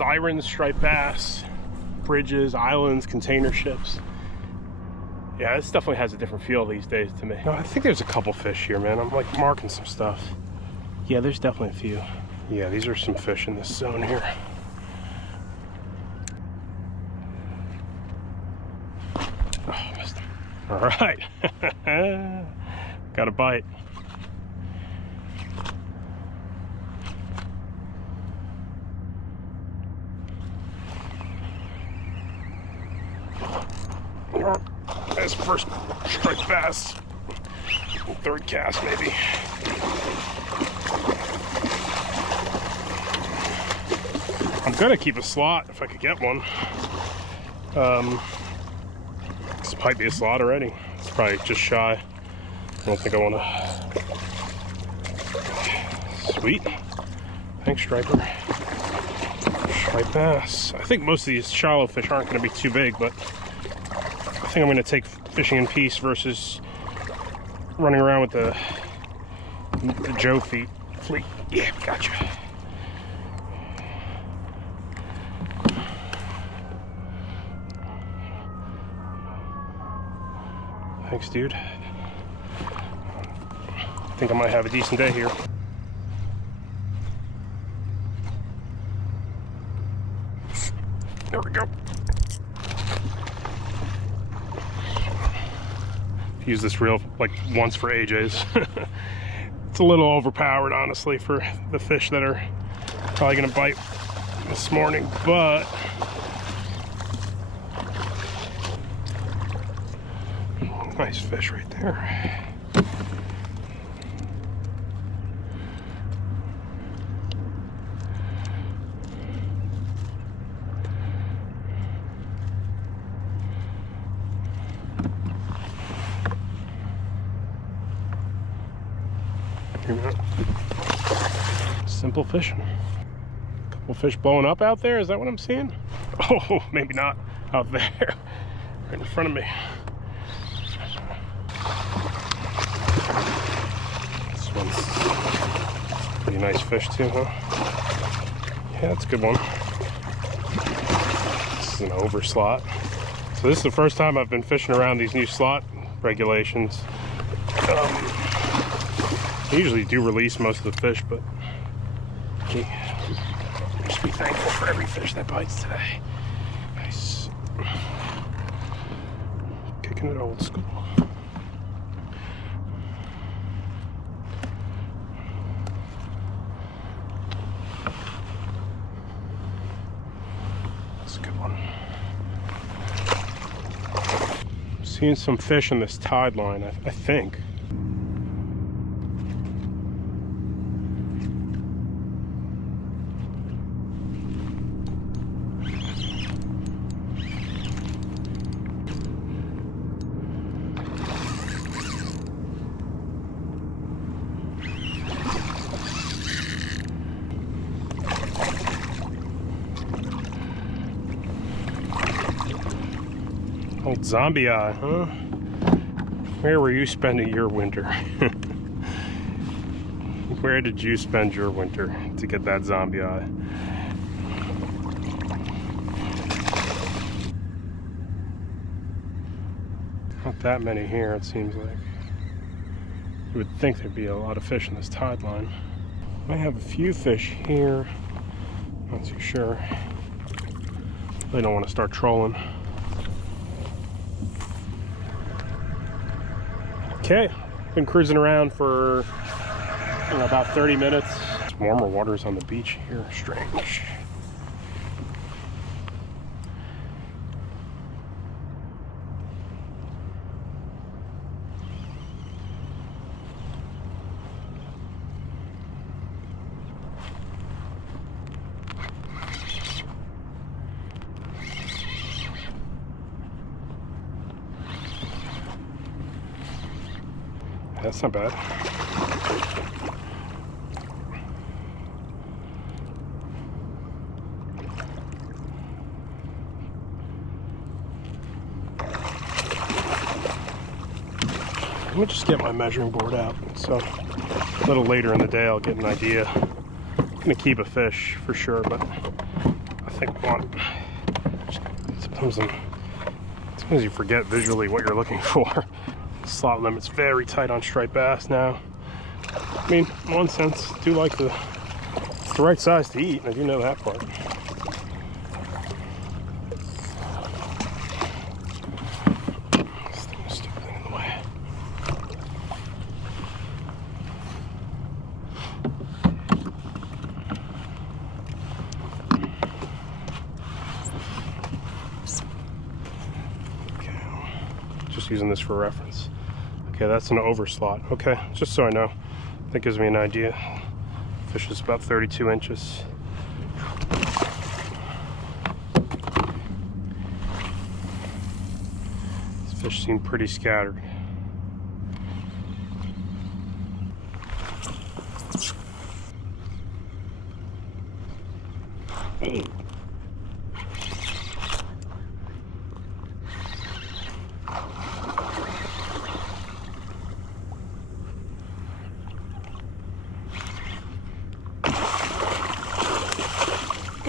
sirens, striped bass, bridges, islands, container ships. Yeah, this definitely has a different feel these days to me. No, I think there's a couple fish here, man. I'm like marking some stuff. Yeah, there's definitely a few. Yeah, these are some fish in this zone here. Oh, missed him. All right. Got a bite. That's first striped bass. Third cast, maybe. I'm gonna keep a slot if I could get one. This might be a slot already. It's probably just shy. I don't think I want to. Sweet. Thanks, striper. Striped bass. I think most of these shallow fish aren't going to be too big, but I think I'm going to take fishing in peace versus running around with the Joe fleet. Yeah, gotcha. Thanks, dude. I think I might have a decent day here. There we go. Use this reel like once for AJ's. It's a little overpowered, honestly, for the fish that are probably gonna bite this morning, but nice fish right there. Simple fishing. A couple fish blowing up out there, is that what I'm seeing? Oh, maybe not out there. Right in front of me. This one's pretty nice fish too, huh? Yeah, that's a good one. This is an over slot. So this is the first time I've been fishing around these new slot regulations. I usually do release most of the fish, but just be thankful for every fish that bites today. Nice. Kicking it old school. That's a good one. I'm seeing some fish in this tide line, I think. Old zombie eye, huh? Where were you spending your winter? Where did you spend your winter to get that zombie eye? Not that many here, it seems like. You would think there'd be a lot of fish in this tide line. I have a few fish here. Not too sure. Really don't want to start trolling. Okay, been cruising around for about 30 minutes. Warmer waters on the beach here, strange. That's not bad. Let me just get my measuring board out. So a little later in the day I'll get an idea. I'm gonna keep a fish for sure, but I take one. Sometimes you forget visually what you're looking for. Slot limit's very tight on striped bass now. I mean, in one sense, I do like the right size to eat. I do know that part. Stupid thing in the way. Okay, just using this for reference. Okay, that's an overslot. Okay, just so I know. That gives me an idea. Fish is about 32 inches. These fish seem pretty scattered.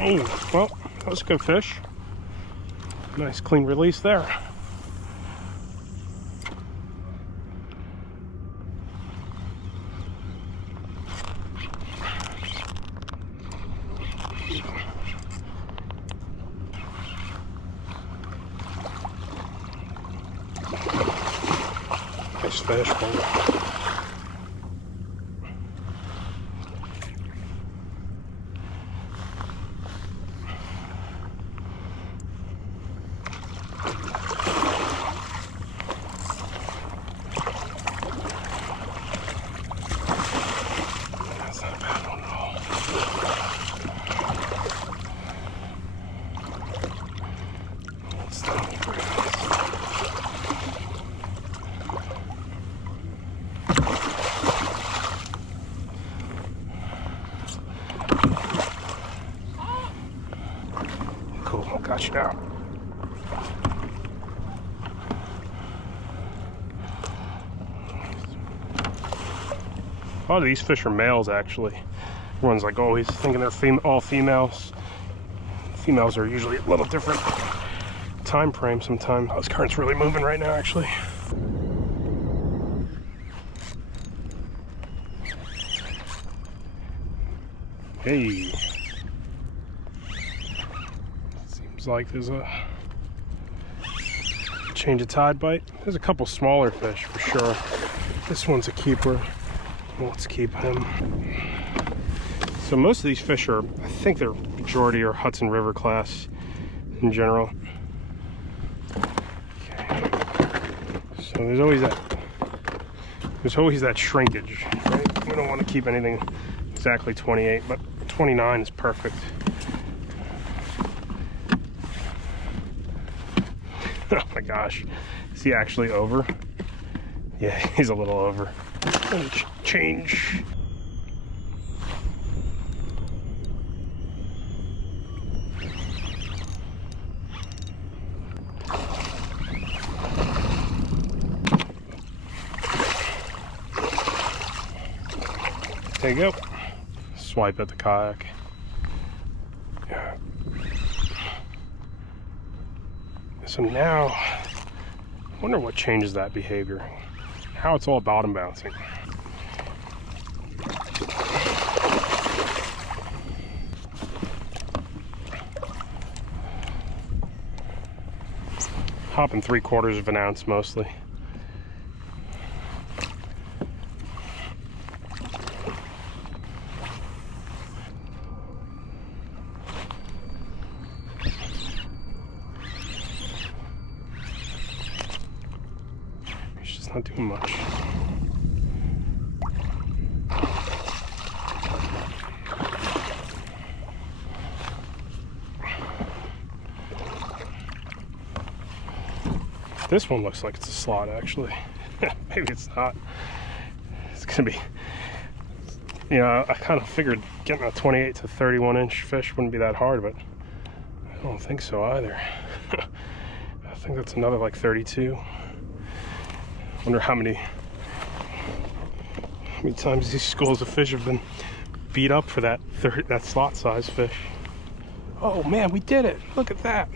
Oh, well, that was a good fish. Nice clean release there. Nice fish. Cool, got you now. A lot of these fish are males, actually. Everyone's like always thinking they're all females. Females are usually a little different time frame sometimes. Oh, this current's really moving right now, actually. Hey. Seems like there's a change of tide bite. There's a couple smaller fish for sure. This one's a keeper. Let's keep him. So most of these fish are, I think their majority are Hudson River class in general. Okay. So there's always that shrinkage, right? We don't want to keep anything exactly 28, but 29 is perfect. Oh my gosh, is he actually over? Yeah, he's a little over. Change. There you go. Swipe at the kayak. Yeah. So now, I wonder what changes that behavior. How it's all bottom bouncing. Hopping 3/4 of an ounce mostly. He's just not doing much. This one looks like it's a slot, actually. Maybe it's not. It's gonna be, you know, I kind of figured getting a 28 to 31 inch fish wouldn't be that hard, but I don't think so either. I think that's another like 32. Wonder how many times these schools of fish have been beat up for that slot size fish. Oh man, we did it. Look at that. I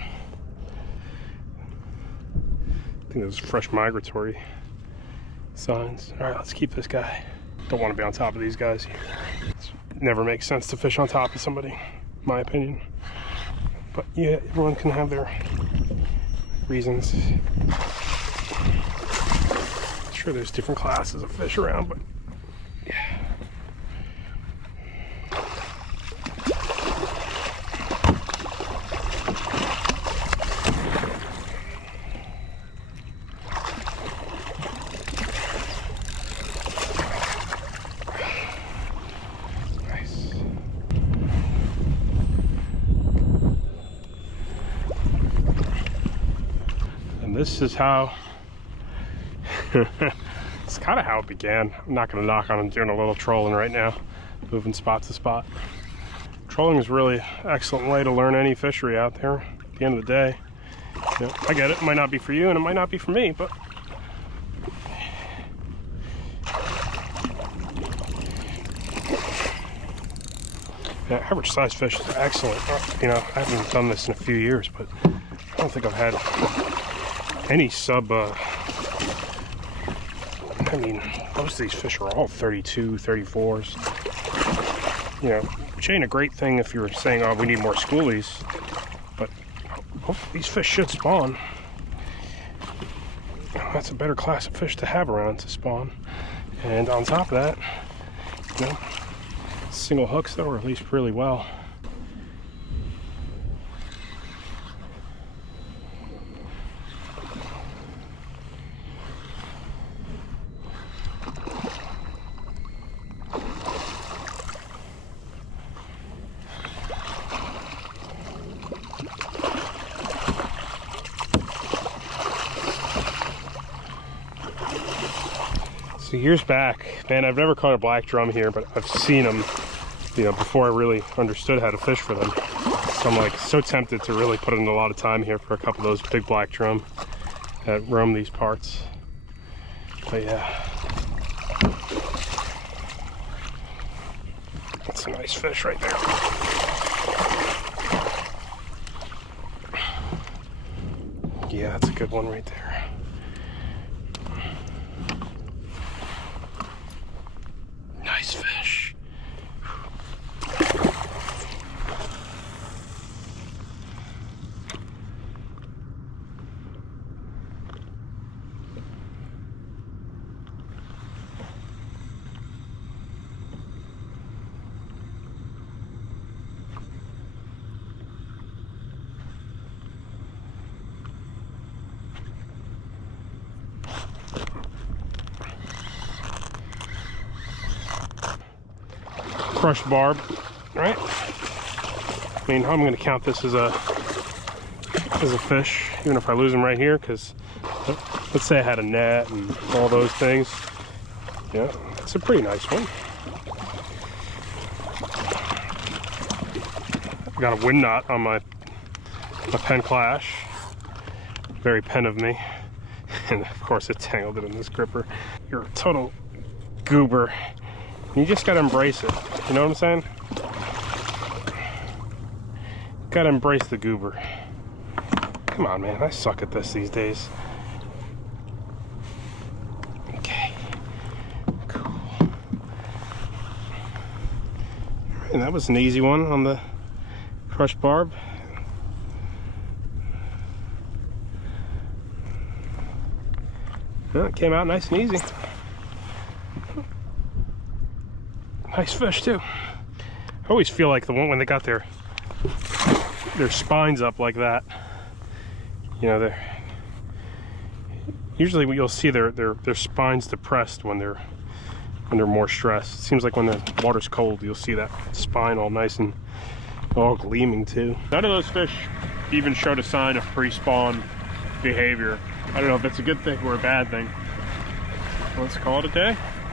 think those are fresh migratory signs. All right, let's keep this guy. Don't want to be on top of these guys. It never makes sense to fish on top of somebody, in my opinion. But yeah, everyone can have their reasons. Sure, there's different classes of fish around, but yeah. This is how, it's kind of how it began. I'm not going to knock on doing a little trolling right now, moving spot to spot. Trolling is really an excellent way to learn any fishery out there at the end of the day. You know, I get it, might not be for you and it might not be for me, but yeah, average size fish is excellent. You know, I haven't done this in a few years, but I don't think I've had any sub, I mean, most of these fish are all 32, 34s. You know, which ain't a great thing if you're saying, oh, we need more schoolies. But these fish should spawn. That's a better class of fish to have around to spawn. And on top of that, you know, single hooks that were released really well. So years back, man, I've never caught a black drum here, but I've seen them, you know, before I really understood how to fish for them. So I'm like so tempted to really put in a lot of time here for a couple of those big black drum that roam these parts. But yeah, that's a nice fish right there. Yeah, that's a good one right there. Nice fish. Crushed barb, right? I mean, I'm going to count this as a fish, even if I lose them right here, because let's say I had a net and all those things. Yeah, it's a pretty nice one. I got a wind knot on my Penn Clash. Very Penn of me. And of course it tangled it in this gripper. You're a total goober. You just gotta embrace it. You know what I'm saying? Gotta embrace the goober. Come on, man. I suck at this these days. Okay. Cool. And that was an easy one on the crushed barb. Well, it came out nice and easy. Nice fish too. I always feel like the one when they got their spines up like that, you know, they're usually you'll see their spines depressed when they're more stressed. It seems like when the water's cold, you'll see that spine all nice and all gleaming too. None of those fish even showed a sign of pre-spawn behavior. I don't know if that's a good thing or a bad thing. Let's call it a day.